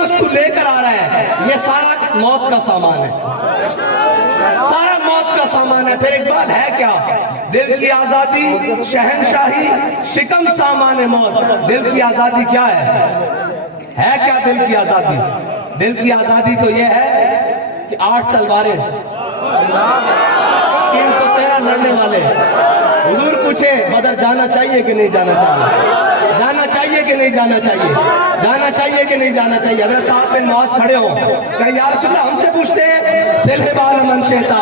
کچھ تو لے کر آ رہا ہے یہ سارا موت کا سامان ہے، سارا موت کا سامان ہے۔ پھر اقبال ہے کیا؟ دل کی آزادی شہنشاہی شکم سامان موت۔ دل کی آزادی کیا ہے کیا دل کی آزادی؟ دل کی آزادی تو یہ ہے کہ 8 تلواریں 313 لڑنے والے۔ حضور پوچھے بدر جانا چاہیے کہ نہیں جانا چاہیے؟ جانا چاہیے کہ نہیں جانا چاہیے؟ جانا چاہیے کہ نہیں جانا چاہیے؟ حضرت سعد بن معاذ کھڑے ہو کہ یا رسول اللہ، ہم سے پوچھتے ہیں سلح بال من شیتا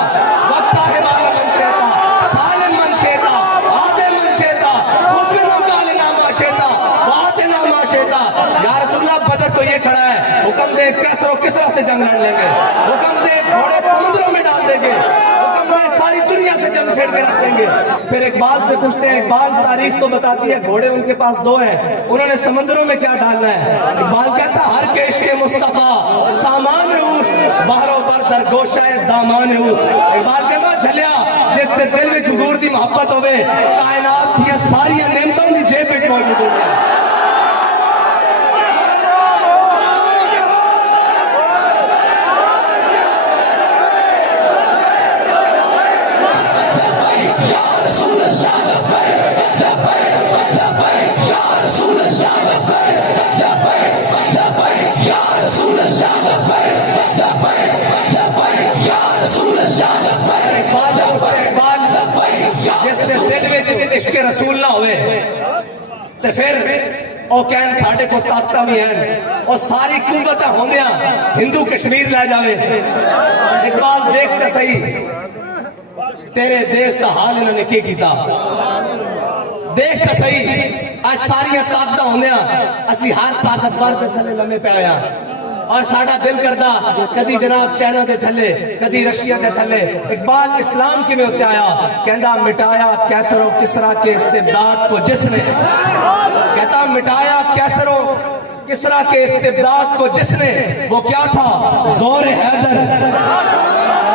وقتا ہے بال من شیتا سالم من شیتا آتے من شیتا خود میں نمکال ناما شیتا وآتے ناما شیتا۔ یا رسول اللہ بدر تو یہ کھڑا ہے، حکم دے کیسر و کسرا سے جنگ لڑ لیں گے، حکم دے گھوڑے سمندروں میں ڈال دیں گے، حکم دے ساری دنیا سے جنگ چھیڑ کے رکھ دیں گے۔ پھر اقبال سے پوچھتے ہیں، اقبال تاریخ تو بتاتی ہے گھوڑے ان کے پاس 2 ہیں، انہوں نے سمندروں میں کیا ڈالنا ہے؟ اقبال کہتا ہر کے عشق مصطفیٰ سامان اوست بہروں پر درگوشہ دامان اوست۔ اقبال کہتا جھلیا جس کے دل میں حضور دی محبت ہوئے کائنات یہ ساری نعمتوں کی جیب میں موجود ہوگی۔ عشق رسول نہ ہوئے تو پھر وہ کہن ساڑھے کو طاقتہ بھی ہیں اور ساری قوتیں ہوں گیا ہندو کشمیر لے جاوے۔ اقبال دیکھتے صحیح تیرے دیس کا حال انہوں نے کیتا، دیکھتے صحیح آج ساری طاقتہ ہوں گیا اسی ہر طاقتور دے تھلے لمحے پہ آیا، اور ساڑھا دل کردہ کدی جناب چائنا دے تھلے کدی رشیا دے تھلے۔ اقبال اسلام کی میں ہوتے آیا کہندہ مٹایا کیسر و کسرا کے استبداد کو جس نے، کہتا مٹایا کیسر و کسرا کے استبداد کو جس نے، وہ کیا تھا زور حیدر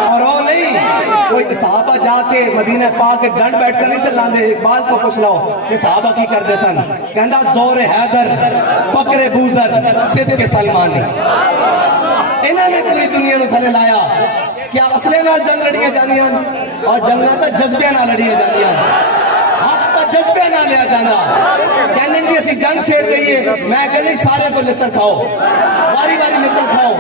اور وہ نہیں کوئی صحابہ جا کے مدینہ پاک کے گھنٹ بیٹھ کر نہیں سے لاندے۔ اقبال کو پوچھ لو کہ صحابہ کی کر دے سن، کہندہ زور حیدر فقر بوزر صدق سلمانی۔ انہوں نے پوری دنیا نے تھلے لایا، کیا اصلے نال جنگ لڑیے جانیاں اور جنگاں تا جذبے نال لڑیے جانیاں، حق تا جذبے نال لیا جانا۔ کہنے جی اسی جنگ چھیڑ دئیے، میں کہنے سارے کو لتر کھاؤ، باری باری لتر کھاؤ،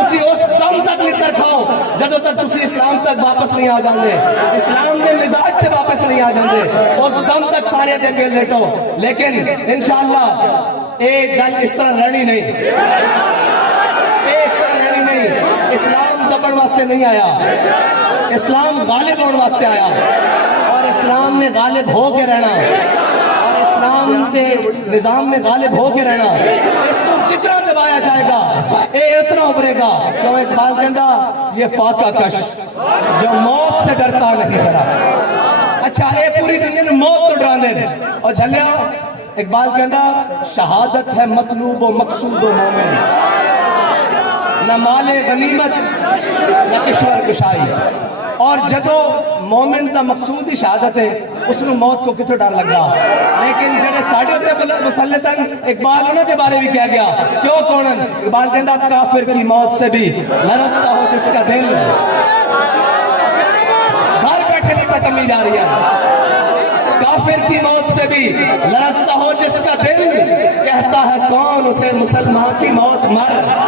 اسی اس دم تک لتر کھاؤ جدو تک تسی اسلام تک واپس نہیں آ جاندے، اسلام دے مزاج تے واپس نہیں آ جاندے، اس دم تک سارے دے کے لیٹو۔ لیکن انشاءاللہ ایک گل اس طرح رہنی نہیں، اس طرح رہنی نہیں۔ اسلام دبن واسطے نہیں آیا، اسلام غالب ہونے واسطے آیا، اور اسلام نے غالب ہو کے رہنا، اور اسلام دے نظام میں غالب ہو کے رہنا۔ اس کو جتنا دبایا جائے گا اے اتنا ابھرے گا۔ تو اقبال کہندہ یہ فاقہ کش جو موت سے ڈرتا نہیں ذرا، اچھا اے پوری دنیا نے موت تو ڈرانے دے۔ اور جھلیا اقبال کہندہ شہادت ہے مطلوب و مقصود و مومن، نہ مال غنیمت نہ کشور کشائی۔ اور جدو مومن دا مقصود ہی شہادت ہے اس نے موت کو کتوں ڈر لگا۔ لیکن جنہیں ساڑھے ہوتے مسئلے تک اقبال انہوں کے بارے بھی کیا گیا، کیوں کونن؟ اقبال کہندہ کافر کی موت سے بھی لرزتا ہو جس کا دل، گھر بیٹھے نہیں کمی جا رہی ہے، کافر کی موت سے بھی لرزتا ہو جس کا دل، کہتا ہے کون اسے مسلمان کی موت مر۔